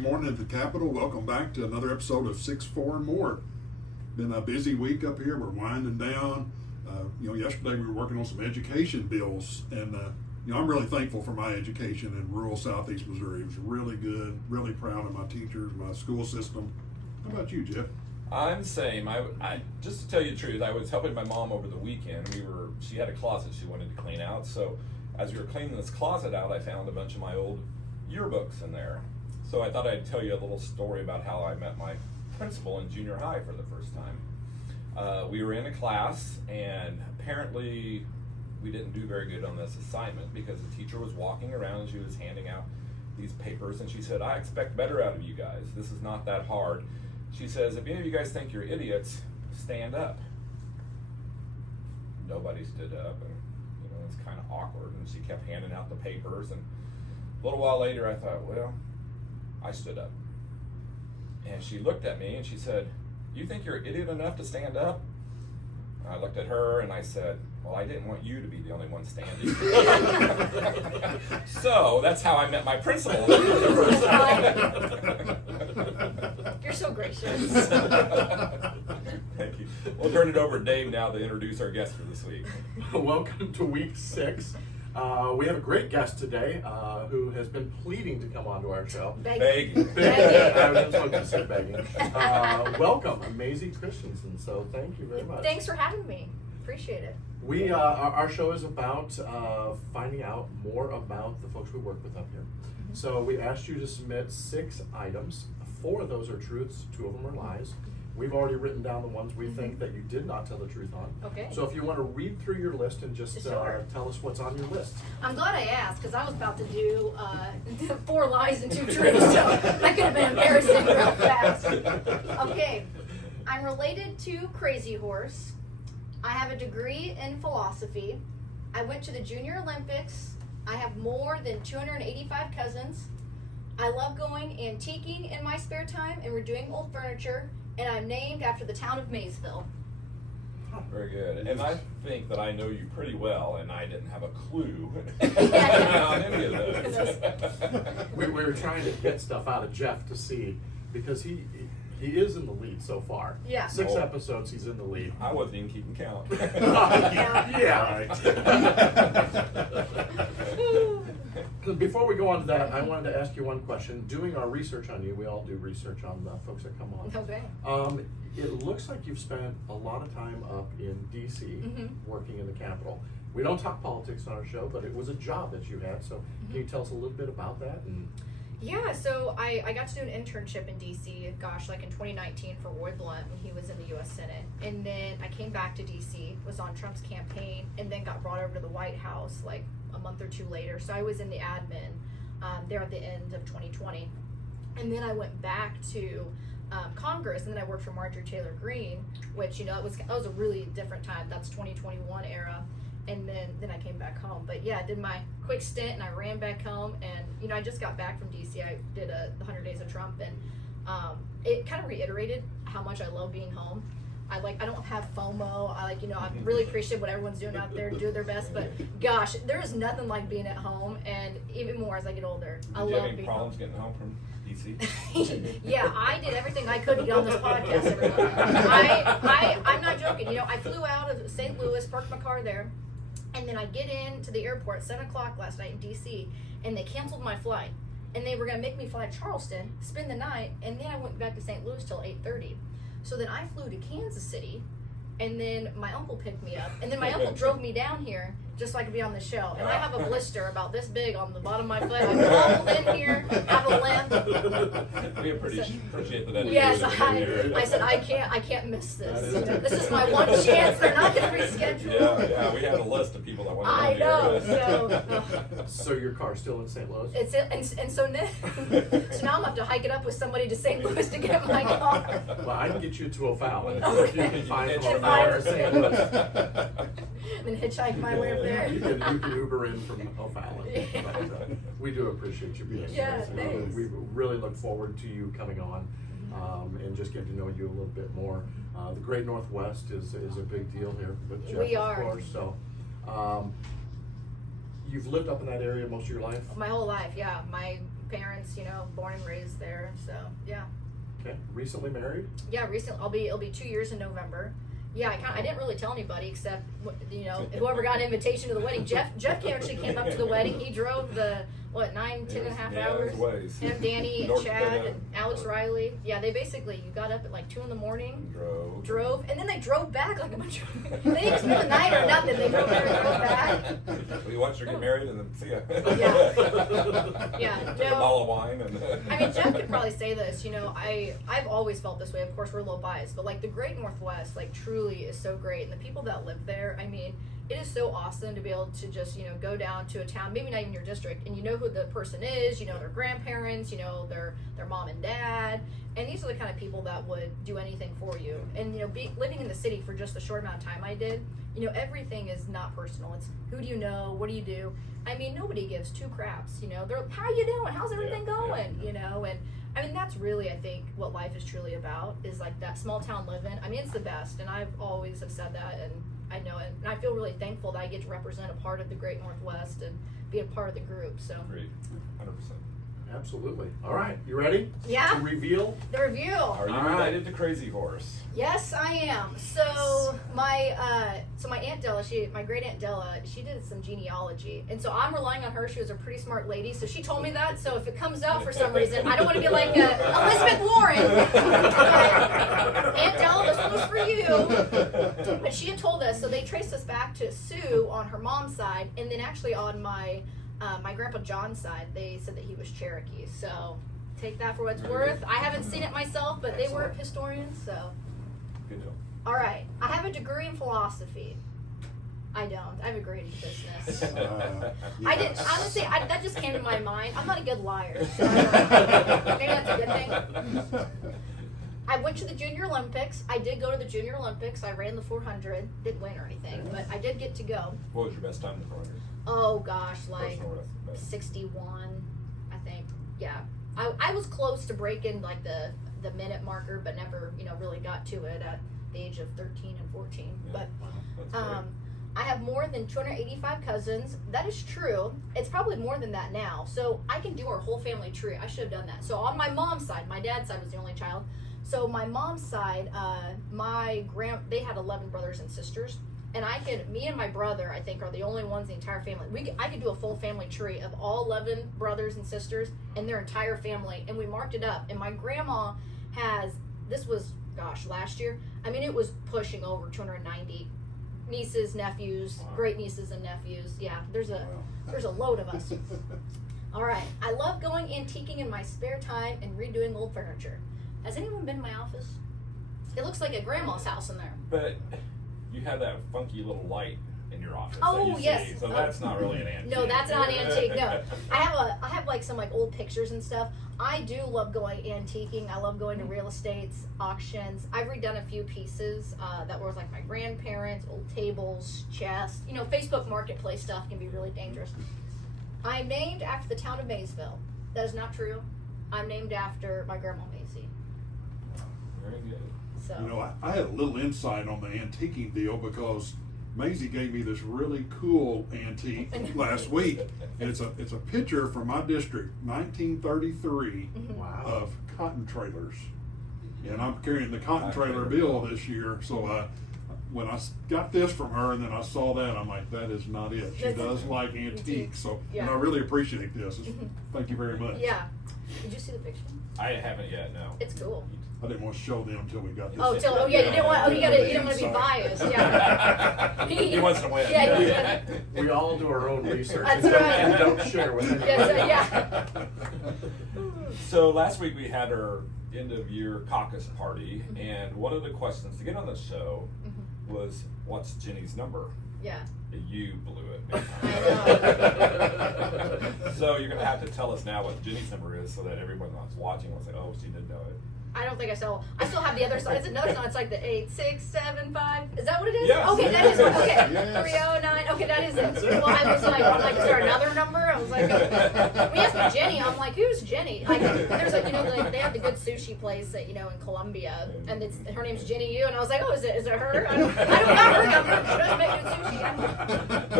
morning at the Capitol. Welcome back to another episode of 6-4 and More. Been a busy week up here. We're winding down. Yesterday we were working on some education bills, and I'm really thankful for my education in rural southeast Missouri. It was really good. Really proud of my teachers, my school system. How about you, Jeff? I'm the same. I just to tell you the truth, I was helping my mom over the weekend. She had a closet she wanted to clean out. So as we were cleaning this closet out, I found a bunch of my old yearbooks in there. So I thought I'd tell you a little story about how I met my principal in junior high for the first time. We were in a class, and apparently we didn't do very good on this assignment because the teacher was walking around and she was handing out these papers, and she said, "I expect better out of you guys. This is not that hard." She says, "If any of you guys think you're idiots, stand up." Nobody stood up, and it's kind of awkward, and she kept handing out the papers, and a little while later I thought, well, I stood up. And she looked at me and she said, "You think you're idiot enough to stand up?" And I looked at her and I said, "Well, I didn't want you to be the only one standing." So that's how I met my principal for the first time. You're so gracious. Thank you. We'll turn it over to Dave now to introduce our guest for this week. Welcome to week 6. We have a great guest today who has been pleading to come onto our show. Begging. I was going to say begging. Welcome, Mazzie Christensen. So thank you very much. Thanks for having me. Appreciate it. We our show is about finding out more about the folks we work with up here. Mm-hmm. So we asked you to submit 6 items. 4 of those are truths, 2 of them are lies. We've already written down the ones we think that you did not tell the truth on. Okay. So if you want to read through your list and just Sure. tell us what's on your list. I'm glad I asked because I was about to do 4 lies and 2 truths, so that could have been embarrassing real fast. Okay. I'm related to Crazy Horse. I have a degree in philosophy. I went to the Junior Olympics. I have more than 285 cousins. I love going antiquing in my spare time, and we're doing old furniture. And I'm named after the town of Maysville. Very good. And I think that I know you pretty well, and I didn't have a clue on any of those. We were trying to get stuff out of Jeff to see, because he is in the lead so far. Yeah. 6 episodes, he's in the lead. I wasn't even keeping count. Yeah. Before we go on to that, I wanted to ask you one question. Doing our research on you, we all do research on the folks that come on. Okay. It looks like you've spent a lot of time up in D.C. Mm-hmm. working in the Capitol. We don't talk politics on our show, but it was a job that you had. So can you tell us a little bit about that? Yeah, so I got to do an internship in DC, like in 2019 for Roy Blunt when he was in the U.S. Senate. And then I came back to DC, was on Trump's campaign, and then got brought over to the White House like a month or 2 later. So I was in the admin there at the end of 2020. And then I went back to Congress, and then I worked for Marjorie Taylor Greene, which, that was a really different time. That's 2021 era. And then I came back home. But yeah, I did my quick stint and I ran back home, and I just got back from DC. I did the 100 Days of Trump, and it kind of reiterated how much I love being home. I don't have FOMO. I really appreciate what everyone's doing out there to do their best, but gosh, there is nothing like being at home, and even more as I get older. I love being home. Did you have any problems getting home from DC? Yeah, I did everything I could to get on this podcast, everyone. I'm not joking. I flew out of St. Louis, parked my car there, and then I get into the airport at 7 o'clock last night in DC, and they canceled my flight. And they were going to make me fly to Charleston, spend the night, and then I went back to St. Louis till 8:30. So then I flew to Kansas City, and then my uncle picked me up, and then my uncle drove me down here just so I could be on the show. And I have a blister about this big on the bottom of my foot. I wobbled in here, have a limp. We appreciate that. Yes, I said I can't miss this. This is my one chance. They're not going to reschedule. Yeah, we had a list of people that wanted to I be know. here. So your car's still in St. Louis? So now I'm going to have to hike it up with somebody to St. Louis to get my car. Well, I can get you to O'Fallon. Okay. You can find from Hitchhike. O'Fallon to St. Louis. And then hitchhike my way up there. You can Uber in from O'Fallon. Yeah. But, we do appreciate you being Yeah, here. thanks. We really look forward to you coming on and just getting to know you a little bit more. The Great Northwest is a big deal here with Jeff, We are. of course. So, you've lived up in that area most of your life? My whole life, yeah. My parents, you know, born and raised there. So yeah. Okay. Recently married? Yeah, recently. It'll be 2 years in November. Yeah, I didn't really tell anybody except, you know, whoever got an invitation to the wedding. Jeff actually came up to the wedding. He drove the, 10 and a half hours. Him, Danny, and Chad, and Alex Riley. Yeah, they basically, you got up at like 2 in the morning. Drove, and then they drove back like a bunch of, they didn't spend the night or nothing. They drove there and drove back. Well, you watched her get married and then see ya. Yeah. Yeah. Took a bottle of wine and. I mean, Jeff could probably say this. You know, I've always felt this way. Of course, we're a little biased, but like the Great Northwest, like truly is so great, and the people that live there. I mean, it is so awesome to be able to just, you know, go down to a town, maybe not even your district, and you know who the person is, you know their grandparents, you know their mom and dad, and these are the kind of people that would do anything for you. And you know, living in the city for just the short amount of time I did, you know, everything is not personal. It's who do you know, what do you do? I mean, nobody gives two craps. You know, they're how you doing, how's everything going? You know, and I mean that's really I think what life is truly about is like that small town living. I mean it's the best, and I've always have said that, and I know it, and I feel really thankful that I get to represent a part of the Great Northwest and be a part of the group. So. Great, 100%. Absolutely. All right, you ready? Yeah. To reveal The review. Are you related to Crazy Horse? Yes, I am. So my Aunt Della, my great Aunt Della, she did some genealogy, and so I'm relying on her. She was a pretty smart lady, so she told me that. So if it comes out for some reason, I don't want to be like Elizabeth Warren. Aunt Della, this one was for you. But she had told us, so they traced us back to Sue on her mom's side, and then actually on my grandpa John's side, they said that he was Cherokee. So take that for what it's worth. I haven't seen it myself, but they were historians, so. Good deal. All right. I have a degree in philosophy. I don't. I have a degree in business. I didn't. Honestly, that just came to my mind. I'm not a good liar, so maybe that's a good thing. I went to the Junior Olympics. I did go to the Junior Olympics. I ran the 400. Didn't win or anything, but I did get to go. What was your best time in the 400? Oh gosh, like Personal best. 61, I think. Yeah, I was close to breaking like the minute marker, but never, you know, really got to it at the age of 13 and 14. Yeah. But That's great. I have more than 285 cousins. That is true. It's probably more than that now. So I can do our whole family tree. I should have done that. So on my mom's side, my dad's side was the only child. So my mom's side, they had 11 brothers and sisters. And me and my brother, I think, are the only ones in the entire family. I could do a full family tree of all 11 brothers and sisters and their entire family. And we marked it up. And my grandma this was, last year. I mean, it was pushing over 290 nieces, nephews, great nieces and nephews. Yeah, there's a load of us. All right. I love going antiquing in my spare time and redoing old furniture. Has anyone been in my office? It looks like a grandma's house in there. But you have that funky little light in your office. Oh, that you yes. See, so that's not really an antique. No, that's not antique. No, I have like some like old pictures and stuff. I do love going antiquing. I love going to real estates, auctions. I've redone a few pieces that were like my grandparents, old tables, chests. You know, Facebook Marketplace stuff can be really dangerous. I'm named after the town of Maysville. That is not true. I'm named after my grandma Mazzie. Very good. So. You know, I had a little insight on the antiquing deal because Mazzie gave me this really cool antique last week, and it's a picture from my district, 1933, Wow. of cotton trailers, and I'm carrying the cotton trailer bill this year. So when I got this from her, and then I saw that, I'm like, that is not it. She does like antiques, so and I really appreciate this. Thank you very much. Yeah. Did you see the picture? I haven't yet. No. It's cool. I didn't want to show them until we got this. You didn't want. You didn't want to be biased. Yeah. He wants to win. Yeah. We all do our own research. That's right. And don't share with anyone. Yeah. So last week we had our end of year caucus party, and one of the questions to get on the show was, "What's Jenny's number?" Yeah. You blew it. Big I time. So you're gonna have to tell us now what Jenny's number is, so that everyone that's watching will say, "Oh, she did know it." I don't think I still have the other side. It's another side. It's like the 8675. Is that what it is? Yes. Okay, that is it. Okay. Yes. 309. Okay, that is it. Well, I was like, is there another number? I was like, we asked me Jenny. I'm like, who's Jenny? Like, there's like, they have the good sushi place that, in Columbia, and her name's Jenny Yu, and I was like, oh, is it her? I don't got her number. She doesn't make good sushi.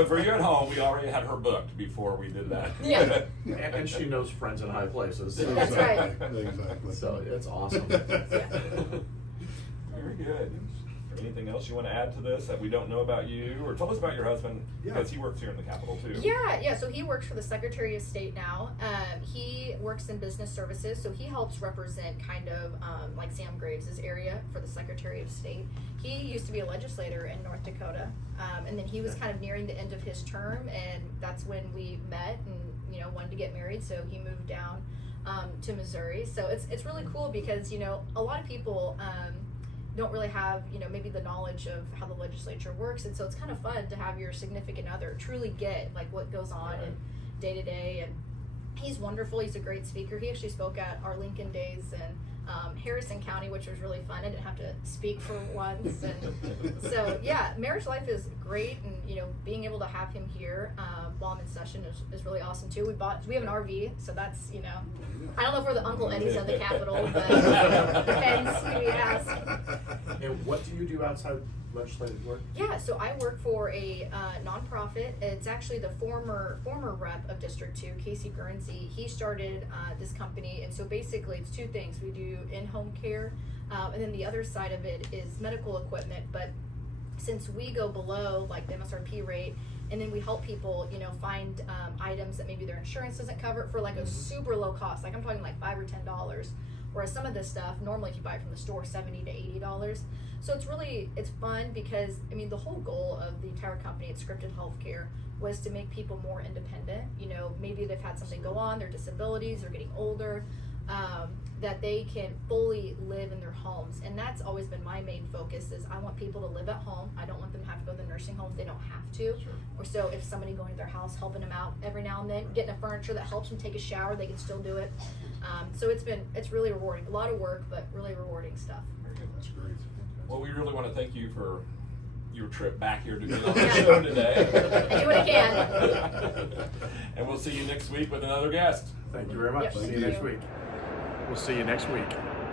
So for you at home, we already had her booked before we did that. Yeah. And she knows friends in high places. That's right. Exactly. So it's awesome. Very good. Anything else you want to add to this that we don't know about you? Or tell us about your husband, Yeah. because he works here in the Capitol too. Yeah, so he works for the Secretary of State now. He works in business services, so he helps represent kind of like Sam Graves' area for the Secretary of State. He used to be a legislator in North Dakota, and then he was kind of nearing the end of his term, and that's when we met and, you know, wanted to get married, so he moved down to Missouri. So it's really cool because, you know, a lot of people don't really have, you know, maybe the knowledge of how the legislature works, and so it's kind of fun to have your significant other truly get like what goes on in day to day. And he's wonderful. He's a great speaker. He actually spoke at our Lincoln Days in Harrison County, which was really fun. I didn't have to speak for once, and so yeah, marriage life is great, and you know, being able to have him here while I'm in session is really awesome too. We have an RV, so that's, you know, I don't know if we're the Uncle Eddies of the Capitol, but depends who you ask. And what do you do outside legislative work? Yeah, so I work for a nonprofit. It's actually the former rep of District 2, Casey Guernsey. He started this company, and so basically it's two things. We do in-home care, and then the other side of it is medical equipment. But since we go below like the MSRP rate, and then we help people, you know, find items that maybe their insurance doesn't cover for like a super low cost. Like I'm talking like $5 or $10. Whereas some of this stuff, normally if you buy it from the store, $70 to $80. So it's fun because, I mean, the whole goal of the entire company at Scripted Healthcare was to make people more independent. You know, maybe they've had something go on, their disabilities, they're getting older, that they can fully live in their homes. And that's always been my main focus is I want people to live at home. I don't want them to have to go to the nursing home if they don't have to. Sure. Or so if somebody going to their house, helping them out every now and then, getting a furniture that helps them take a shower, they can still do it. So it's really rewarding. A lot of work, but really rewarding stuff. Very good. That's great. Well, we really want to thank you for your trip back here to be on the show today. I do what I can. And we'll see you next week with another guest. Thank you very much. Yep. See Thank you next you. week. We'll see you next week.